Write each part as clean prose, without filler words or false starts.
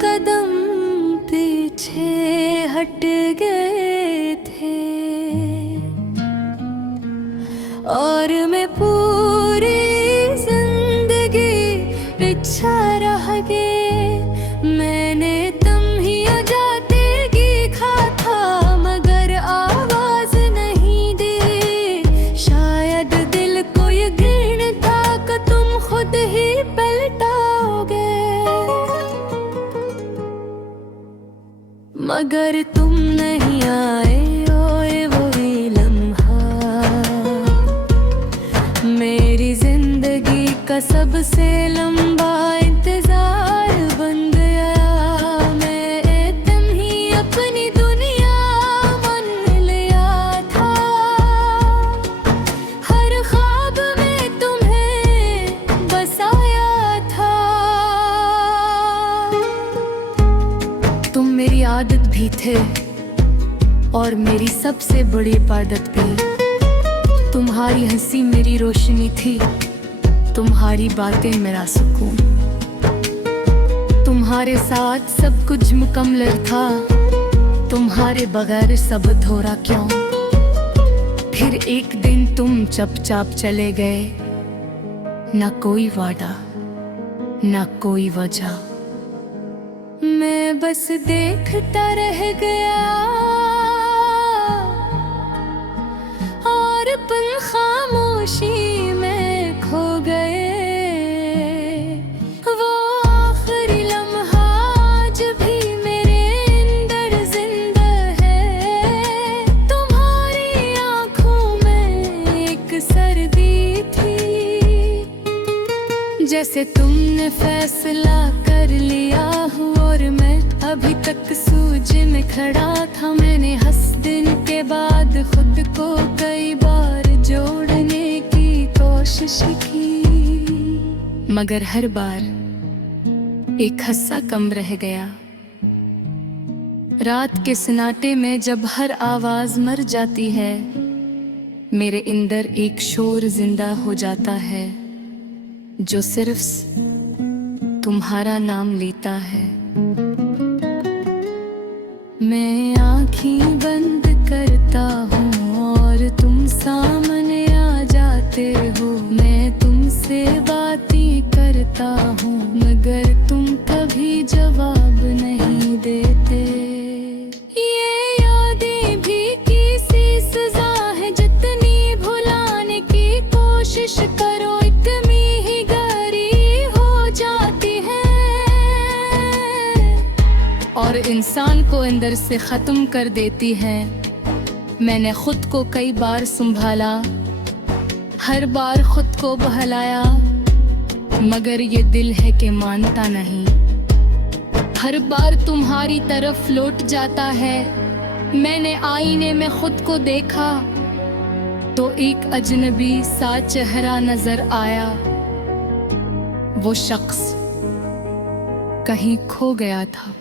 कदम पीछे हट गए थे और मैं पूरी जिंदगी पीछा रह गए। मैंने तमहिया जाते गीखा था मगर आवाज नहीं दी। शायद दिल को यकीन था कि तुम खुद ही पलटाओगे, मगर तुम नहीं आए। ओए वही लम्हा मेरी जिंदगी का सबसे लंबा इंतजार बन गया। मैं तुम ही अपनी दुनिया मान लिया था। हर ख्वाब में तुम्हें बसाया था। तुम मेरी आदत भी थे और मेरी सबसे बड़ी इबादत भी। तुम्हारी हंसी मेरी रोशनी थी, तुम्हारी बातें मेरा सुकून। तुम्हारे साथ सब कुछ मुकम्मल था, तुम्हारे बगैर सब अधूरा क्यों। फिर एक दिन तुम चुपचाप चले गए, ना कोई वादा ना कोई वजह। मैं बस देखता रह गया और पल खामोशी में खो गए। वो आखिरी लम्हा आज भी मेरे अंदर जिंदा है। तुम्हारी आंखों में एक सर्दी थी, जैसे तुमने फैसला कर लिया हो और मैं अभी तक सूझ में खड़ा था। मैंने हंस दिन के बाद खुद को कई बार जोड़ने की कोशिश की, मगर हर बार एक हिस्सा कम रह गया। रात के सन्नाटे में जब हर आवाज मर जाती है, मेरे अंदर एक शोर जिंदा हो जाता है जो सिर्फ तुम्हारा नाम लेता है। मैं आँखें बंद करता हूँ और तुम सामने आ जाते हो। मैं तुमसे बातें करता हूँ मगर तुम कभी जवाब नहीं देते। ये यादें भी किसी सजा है, जितनी भुलाने की कोशिश करो इतनी ही गहरी हो जाती है और इंसान को अंदर से ख़त्म कर देती है। मैंने खुद को कई बार संभाला, हर बार खुद को बहलाया, मगर ये दिल है कि मानता नहीं। हर बार तुम्हारी तरफ लौट जाता है। मैंने आईने में खुद को देखा तो एक अजनबी सा चेहरा नजर आया। वो शख्स कहीं खो गया था,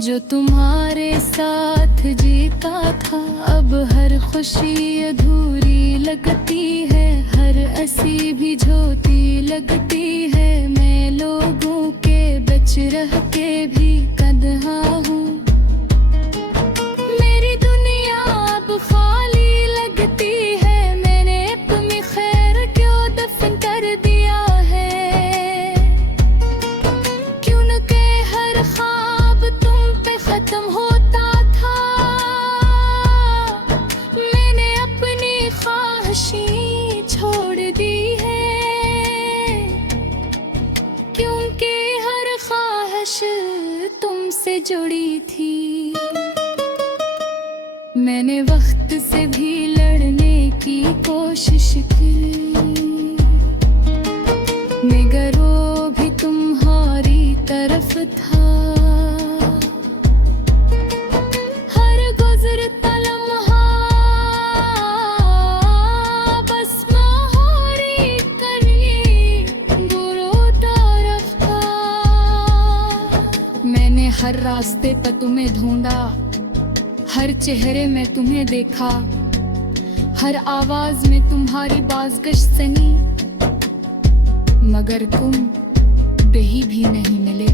जो तुम्हारे साथ जीता था। अब हर खुशी अधूरी लगती है, हर हंसी भी झोती लगती है। मैं लोगों के बच रह के भी कदहा हूँ। मेरी दुनिया अब खाली लगती है। मैंने अपनी खैर क्यों दफन कर दिया है, क्योंकि हर ख्वाब तुम पे खत्म होता था। मैंने अपनी ख्वाहिशें छोड़ दी है, क्योंकि हर ख्वाहिश तुमसे जुड़ी थी। मैंने वक्त से भी लड़ने की कोशिश की, मगर वो भी तुम्हारी तरफ था। हर गुजरता लम्हा बस मोहरी करी बुरो तरफ था। मैंने हर रास्ते पर तुम्हें ढूंढा, हर चेहरे में तुम्हें देखा, हर आवाज में तुम्हारी बाज़गश सुनी, मगर तुम कहीं भी नहीं मिले।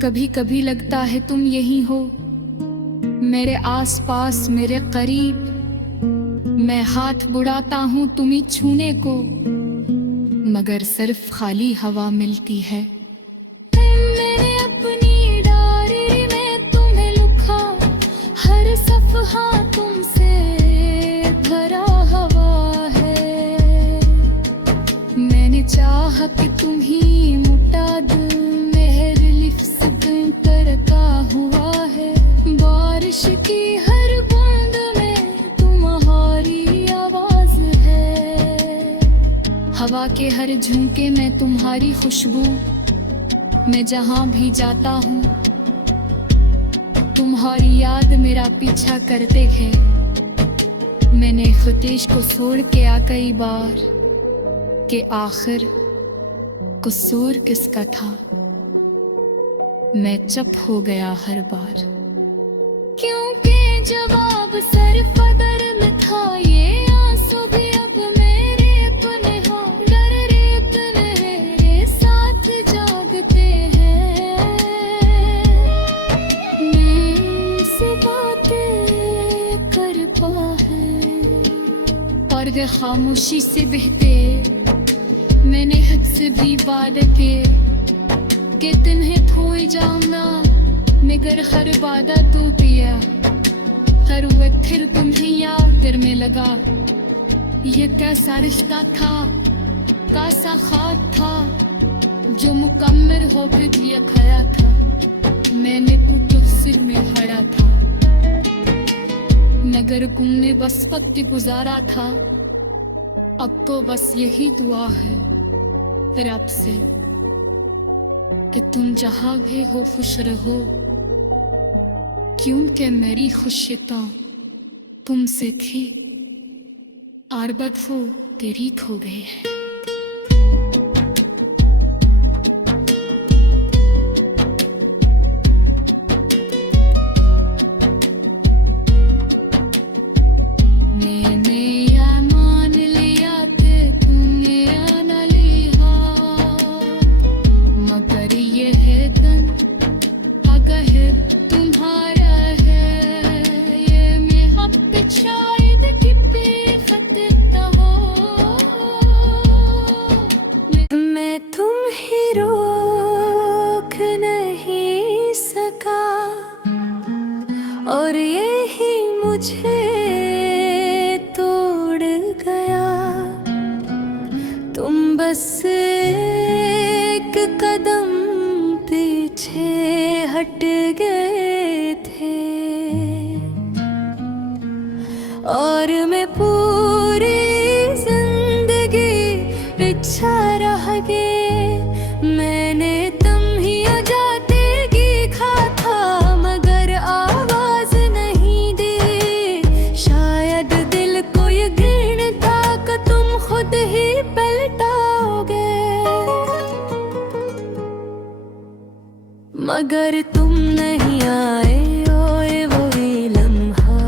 कभी कभी लगता है तुम यही हो, मेरे आसपास, मेरे करीब। मैं हाथ बुढ़ाता हूँ तुम्हें छूने को, मगर सिर्फ खाली हवा मिलती है। मैंने अपनी डायरी में तुम्हें लिखा, हर सफ़हा तुमसे भरा हुआ है। मैंने चाहा कि तुम ही मुटा दो, मेरे लिप्स करता हुआ है। बारिश की हर बूंद में तुम्हारी आवाज है, हवा के हर झोंके में तुम्हारी खुशबू। मैं जहां भी जाता हूँ तुम्हारी याद मेरा पीछा करते हैं। मैंने ख्वाहिश को छोड़ के आ कई बार कि आखिर कसूर किसका था। मैं चुप हो गया हर बार, क्योंकि जवाब सिर्फ कदर में था। ये आंसू भी अब मेरे अपने हो, डर रेत मेरे साथ जागते हैं। मैं से बातें कर पाए और वे खामोशी से बहते। मैंने हद से भी वादे किए कि तुम्हें खोई जाऊंगा, मगर हर वादा तो पिया। हर वक्त फिर तुम्हें याद करने लगा। ये कैसा रिश्ता था, कैसा ख्वाब था, जो मुकम्मल होकर दिया खाया था। मैंने तो सिर में हरा था, मगर तुमने बस वक्त गुजारा था। अब तो बस यही दुआ है रब से कि तुम जहां भी हो खुश रहो, क्योंकि मेरी खुशी तो तुमसे थी और बद वो तेरी खो गई है। मैंने या मान लिया कि तूने या न लिया, मगर ये है तन अगर तुम्हारा है। ये मैं हक शायद कि बेखता हो। मैं तुम ही रोक नहीं सका, और यही मुझे तोड़ गया। तुम बस एक कदम पीछे हट गए थे, और मैं पूरी जिंदगी पीछा रह गई। मैंने तुम ही जाते खा था, मगर आवाज नहीं दी। शायद दिल को यकीन था कि तुम खुद ही पलटोगे, मगर तुम नहीं आए। ओए वही लम्हा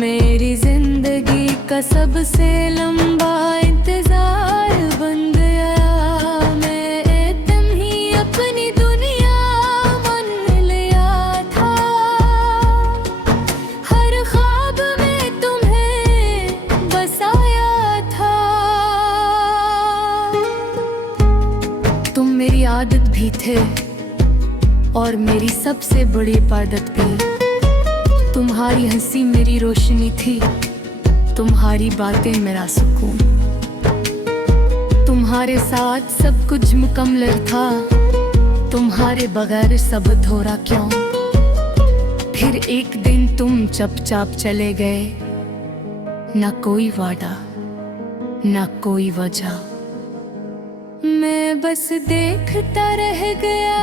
मेरी जिंदगी का सबसे लंबा इंतजार बन गया। मैं तुम ही अपनी दुनिया मान लिया था, हर ख्वाब में तुम्हें बसाया था। तुम मेरी आदत भी थे और मेरी सबसे बड़ी इबादत भी। तुम्हारी हंसी मेरी रोशनी थी, तुम्हारी बातें मेरा सुकून। तुम्हारे साथ सब कुछ मुकम्मल था, तुम्हारे बगैर सब अधूरा क्यों। फिर एक दिन तुम चुपचाप चले गए, ना कोई वादा ना कोई वजह। मैं बस देखता रह गया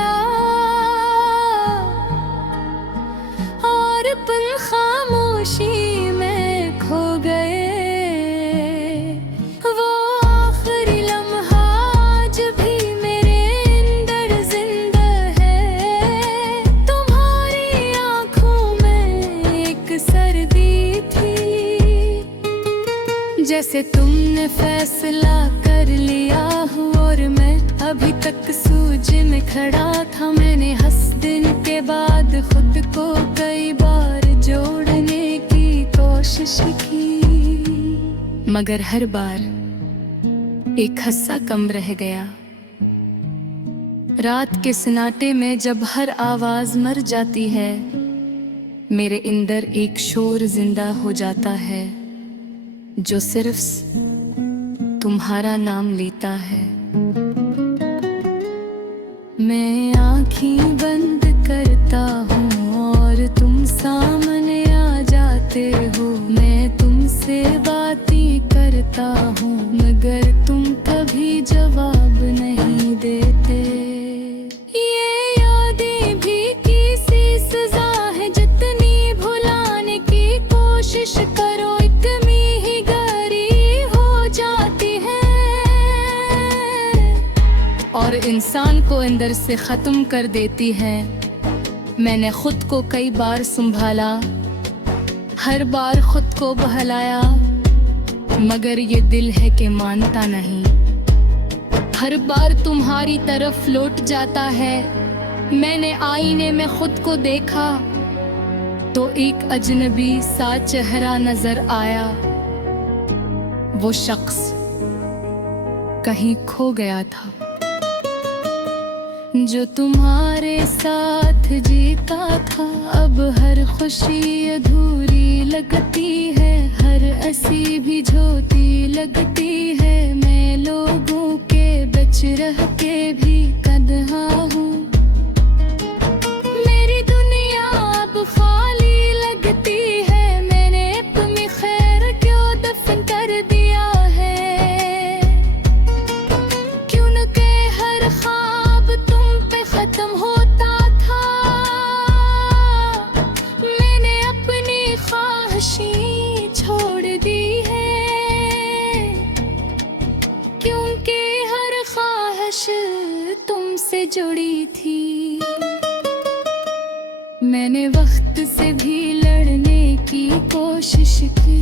और पल खामोशी में खो गए। वो आखिरी लम्हा आज भी मेरे अंदर जिंदा है। तुम्हारी आंखों में एक सर्दी थी, जैसे तुमने फैसला कर लिया खड़ा था। मैंने हंस दिन के बाद खुद को कई बार जोड़ने की कोशिश की, मगर हर बार एक हिस्सा कम रह गया। रात के सन्नाटे में जब हर आवाज मर जाती है, मेरे अंदर एक शोर जिंदा हो जाता है, जो सिर्फ तुम्हारा नाम लेता है। मैं आँखें बंद करता हूँ और तुम सामने आ जाते हो। मैं तुमसे बातें करता हूँ, मगर तुम कभी जवाब नहीं देते। ये यादें भी किसी सजा है, जितनी भुलाने की कोशिश करो इतनी ही गहरी हो जाती है, और इंसान को अंदर से खत्म कर देती है। मैंने खुद को कई बार संभाला, हर बार खुद को बहलाया, मगर ये दिल है कि मानता नहीं। हर बार तुम्हारी तरफ लौट जाता है। मैंने आईने में खुद को देखा तो एक अजनबी सा चेहरा नजर आया। वो शख्स कहीं खो गया था, जो तुम्हारे साथ जीता था। अब हर खुशी अधूरी लगती है, हर हंसी भी झोती लगती है। मैं लोगों के बच रह के भी कदहा हूँ, मेरी दुनिया अब खाली लगती है। मैंने अपनी खैर क्यों दफन कर दिया है, क्यों न के हर ख्वाब तुम पे खत्म होता था। मैंने अपनी ख्वाहिशें छोड़ दी है, क्योंकि हर ख्वाहिश तुमसे जुड़ी थी। मैंने वक्त से भी लड़ने की कोशिश की,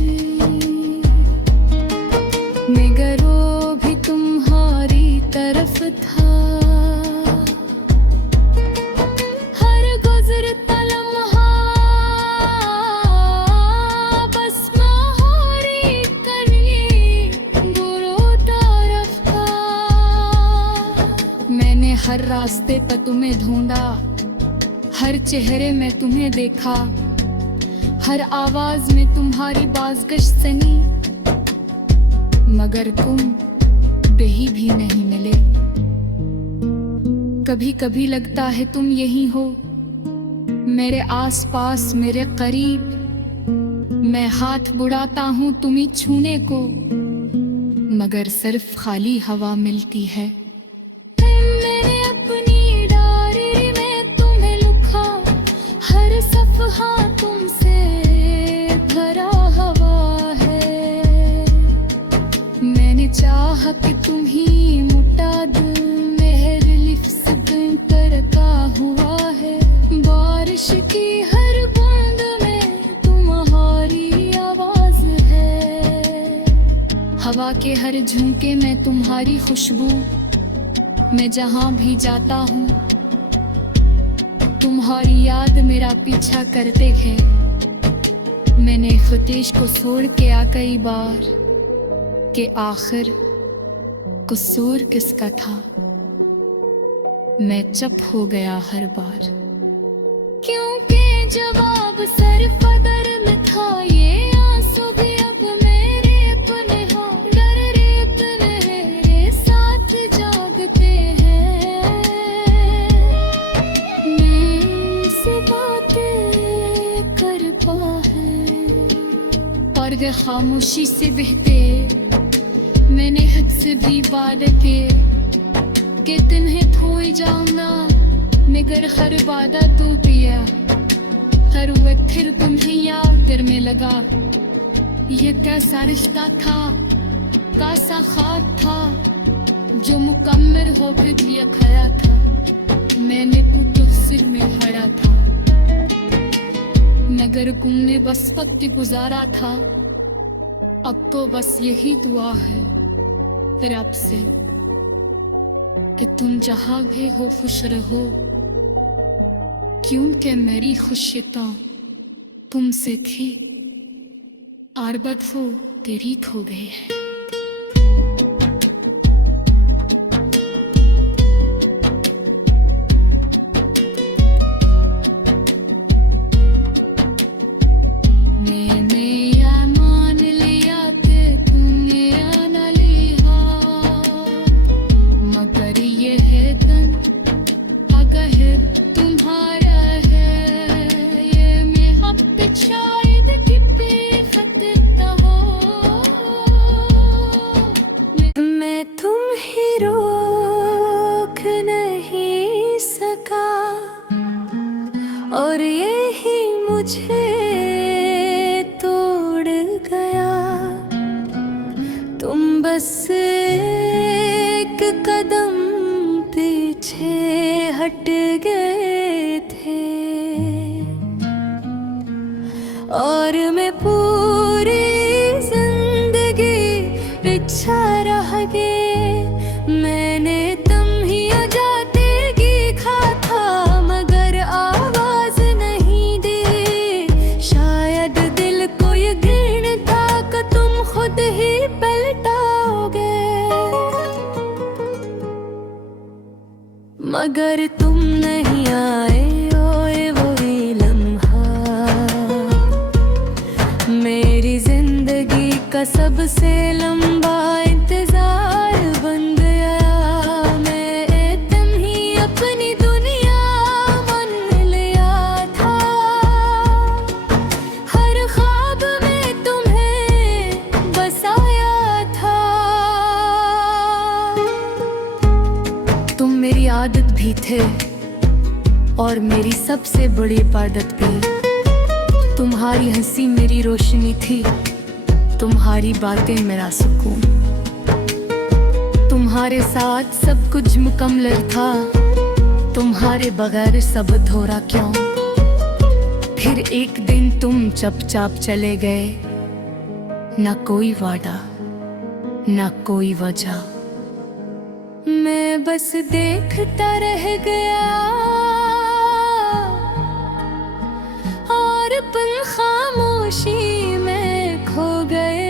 मगर वो भी तुम्हारी तरफ था। हर गुजरता लम्हा बस मोहरी करनी बुरो तरफ था। मैंने हर रास्ते पर तुम्हें ढूंढा, हर चेहरे में तुम्हें देखा, हर आवाज में तुम्हारी बाज़गश सुनी, मगर तुम कहीं भी नहीं मिले। कभी कभी लगता है तुम यही हो, मेरे आसपास, मेरे करीब। मैं हाथ बुढ़ाता हूँ तुम्हें छूने को, मगर सिर्फ खाली हवा मिलती है। मैंने अपनी डायरी में तुम्हें लिखा, हर सफ़हा तुमसे भरा हुआ है। मैंने चाहा कि तुम ही मुटा दो, मेहर लिप्स करता हुआ है। बारिश की हर बूंद में तुम्हारी आवाज है, हवा के हर झोंके में तुम्हारी खुशबू। मैं जहाँ भी जाता हूँ तुम्हारी याद मेरा पीछा करते हैं। मैंने फतेश को छोड़ के आ कई बार कि आखिर कसूर किसका था। मैं चुप हो गया हर बार, क्योंकि जवाब सिर्फ अदर में था। ये आंसू भी अब मेरे अपने हैं, डर अपने मेरे साथ जागते हैं। मैं से बातें कर पा है और वे खामोशी से बहते। मैंने हद से भी बातें कि तुम्हें खोई जाऊंगा, मगर हर वादा तो दिया। हर वक्त फिर तुम्हें याद करने लगा। ये कैसा रिश्ता था, कैसा ख्वाब था, जो मुकम्मल हो भी खया था। मैंने तो सिर में हरा था, मगर तुमने बस वक्त गुजारा था। अब तो बस यही दुआ है रब से कि तुम जहाँ भी हो खुश रहो, क्योंकि मेरी खुशियाँ तुमसे थी, आरबत वो तेरी खो गई है। मैंने ये मान लिया कि तूने आना लिया, मगर ये है तन अगर तुम्हारा है, ये मोहब्बत शायद कि बेखतरा हो। मैं तुम ही रोक नहीं सका, और यही मुझे तोड़ गया। तुम बस एक कदम पीछे हट गए थे, और मैं पूरी जिंदगी पीछा रह गई। मैंने तुम ही जातेगी खा था, मगर आवाज नहीं दी। शायद दिल को ये गिन था कि तुम खुद ही पलटाओगे, मगर तुम नहीं आए। ओए वही लम्हा मेरी जिंदगी का सबसे लंबा इंतजार बन गया। मैं तुम ही अपनी दुनिया मान लिया था, हर ख्वाब में तुम्हें बसाया था। तुम मेरी आदत भी थे और मेरी सबसे बड़ी इबादत भी। तुम्हारी हंसी मेरी रोशनी थी, तुम्हारी बातें मेरा सुकून। तुम्हारे साथ सब कुछ मुकम्मल था, तुम्हारे बगैर सब अधूरा क्यों। फिर एक दिन तुम चुपचाप चले गए, ना कोई वादा ना कोई वजह। मैं बस देखता रह गया, और पल खामोशी में खो गए।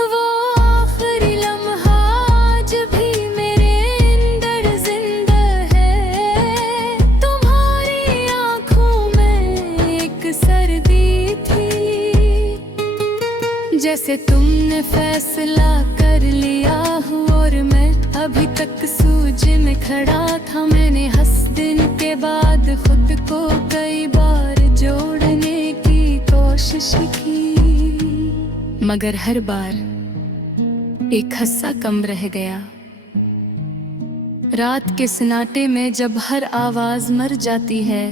वो आखिरी लम्हा आज भी मेरे अंदर जिंदा है। तुम्हारी आंखों में एक सर्दी थी, जैसे तुमने फैसला कर लिया हो, और मैं अभी तक सूझ में खड़ा था। मैंने हंस दिन के बाद खुद को कई बार जोड़ने की कोशिश की, मगर हर बार एक हिस्सा कम रह गया। रात के सन्नाटे में जब हर आवाज मर जाती है,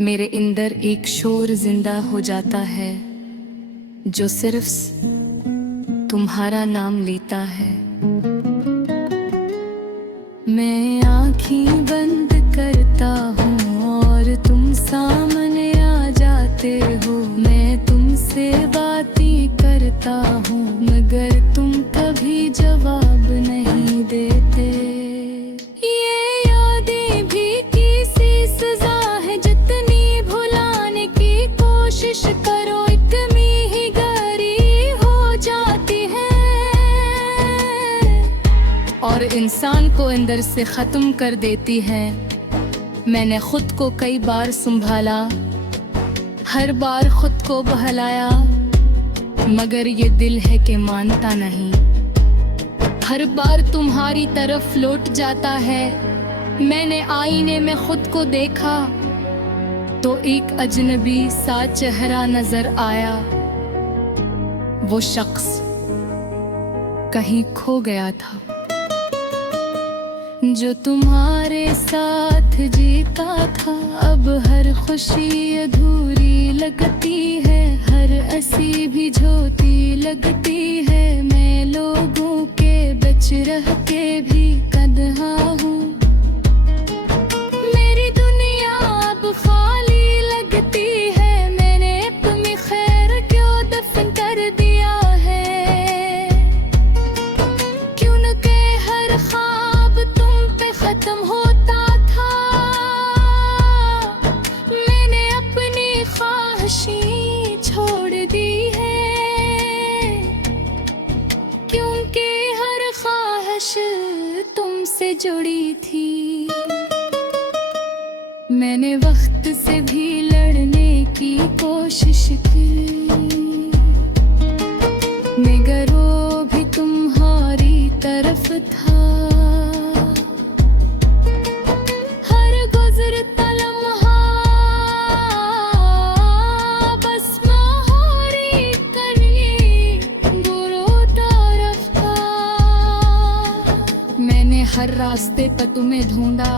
मेरे अंदर एक शोर जिंदा हो जाता है, जो सिर्फ तुम्हारा नाम लेता है। मैं आँखें बंद करता हूँ और तुम सामने आ जाते हो। मैं तुमसे बातें करता हूँ, मगर तुम कभी जवाब नहीं देते। ये यादें भी किसी सजा है, जितनी भुलाने की कोशिश करो इतनी ही गहरी हो जाती है, और इंसान को अंदर से ख़त्म कर देती है। मैंने खुद को कई बार संभाला, हर बार खुद को बहलाया, मगर ये दिल है कि मानता नहीं। हर बार तुम्हारी तरफ लौट जाता है। मैंने आईने में खुद को देखा तो एक अजनबी सा चेहरा नजर आया। वो शख्स कहीं खो गया था, जो तुम्हारे साथ जीता था। अब हर खुशी अधूरी लगती है, हर हंसी भी झोती लगती है। मैं लोगों के बच रह के भी कदहा हूँ, मेरी दुनिया अब खाली लगती है। मैंने अपनी खैर क्यों दफन कर दिया है, क्योंकि हर काश तुमसे जुड़ी थी। मैंने वक्त से भी लड़ने की कोशिश की, मगर वो भी तुम्हारी तरफ था। हर गुजरता लम्हा बस मोहरी करी बुरोता रफ्ता। मैंने हर रास्ते पर तुम्हें ढूंढा,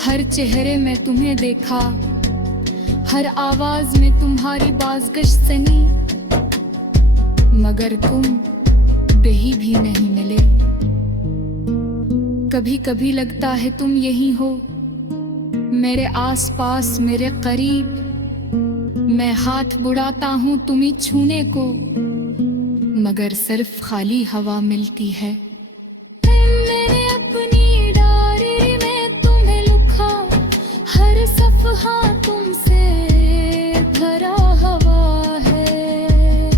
हर चेहरे में तुम्हें देखा, हर आवाज में तुम्हारी बाज़गश सुनी, मगर तुम कहीं भी नहीं मिले। कभी कभी लगता है तुम यही हो, मेरे आसपास, मेरे करीब। मैं हाथ बुढ़ाता हूँ तुम्हें छूने को, मगर सिर्फ खाली हवा मिलती है। मैंने अपनी डायरी में तुम्हें लिखा, हर सफ़हा तुमसे भरा हवा है।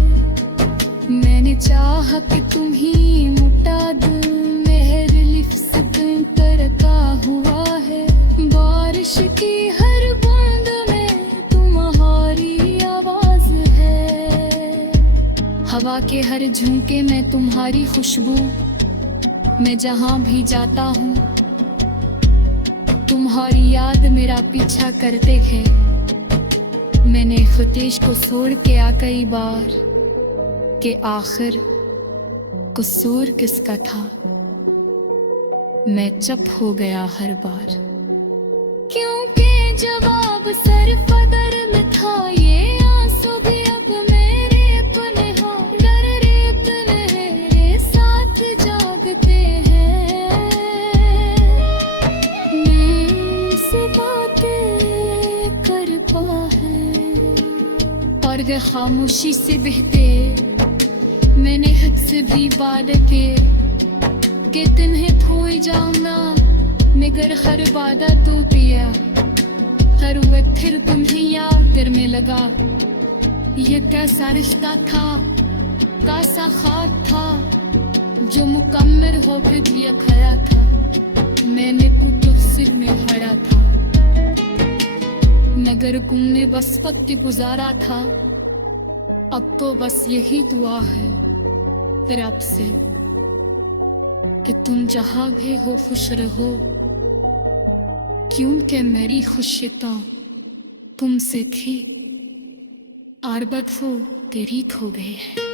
मैंने चाहा कि तुम ही मुटा दो, मेरे लिप्स पर का हुआ है। बारिश की हर बूंद में तुम्हारी आवाज है, हवा के हर झोंके में तुम्हारी खुशबू। मैं जहाँ भी जाता हूँ तुम्हारी याद मेरा पीछा करते हैं। मैंने ख्वाहिश को छोड़ के आ कई बार कि आखिर कसूर किसका था। मैं चुप हो गया हर बार, क्योंकि जवाब सिर्फ अदर में था। ये आंसू भी अब मेरे अपने हैं, डर रेत मेरे साथ जागते हैं। मैं से बातें कर पा है और वे खामोशी से बहते। मैंने हद से भी वादे किए कि तुम्हें खोई जाऊंगा, मगर हर वादा टूटा। हर वक्त फिर तुम्हें याद करने लगा। ये कैसा रिश्ता था, कैसा ख्वाब था, जो मुकम्मल होकर भी खया था। मैंने तो सिर में हरा था, मगर तुमने बस वक्त गुजारा था। अब तो बस यही दुआ है फिर आपसे कि तुम जहाँ भी हो खुश रहो, क्योंकि मेरी खुशी तो तुमसे थी और बद वो तेरी खो गई है।